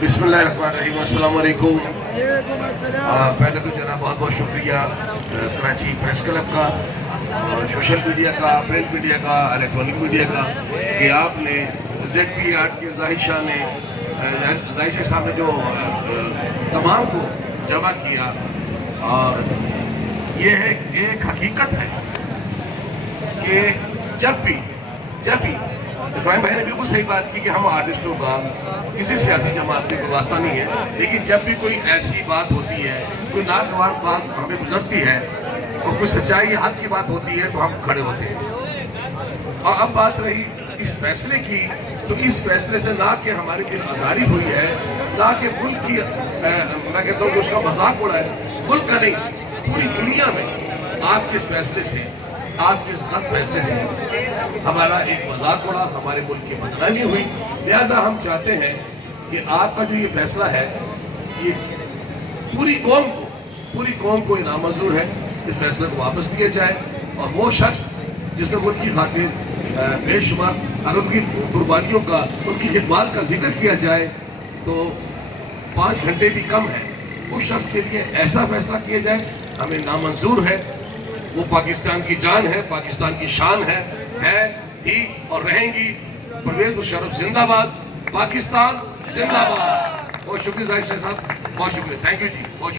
बिस्मिल्लाहिर्रहमानिर्रहीम, अस्सलाम वालेकुम। पहले तो जनाब बहुत बहुत शुक्रिया कराची प्रेस क्लब का, सोशल मीडिया का, प्रिंट मीडिया का, इलेक्ट्रॉनिक मीडिया का कि आपने ZP8 के जाहिर शाह साहब ने जो तमाम को जमा किया। और ये है एक हकीकत है कि जब भी इब्राहिम भाई ने बिल्कुल सही बात की कि हम आर्टिस्टों का किसी सियासी जमात से कोई वास्ता नहीं है, लेकिन जब भी कोई ऐसी बात होती है, कोई नागवार बात हमें गुजरती है और कोई सच्चाई हक की बात होती है तो हम खड़े होते हैं। और अब बात रही इस फैसले की, तो इस फैसले से ना कि हमारी दिल आज़ारी हुई है, ना कि मुल्क की मैं कहता हूँ कि उसका मजाक उड़ा है, मुल्क का नहीं पूरी दुनिया में आपके इस फैसले से, आपके इस गलत फैसले से हमारा एक मजाक उड़ा, हमारे मुल्क की बदनामी हुई। लिहाजा हम चाहते हैं कि आपका जो ये फैसला है ये पूरी कौम को ये नामंजूर है, इस फैसले को वापस लिया जाए और वो शख्स जिसने मुल्क की खातिर बेशुमार अगर उनकी कुर्बानियों का, उनकी खिदमत का जिक्र किया जाए तो 5 घंटे भी कम है, उस शख्स के लिए ऐसा फैसला किया जाए हमें नामंजूर है। वो पाकिस्तान की जान है, पाकिस्तान की शान है, थी और रहेंगी। परवेज मुशर्रफ जिंदाबाद, पाकिस्तान जिंदाबाद। बहुत शुक्रिया जाहिर शाह साहब, बहुत शुक्रिया, थैंक यू जी, बहुत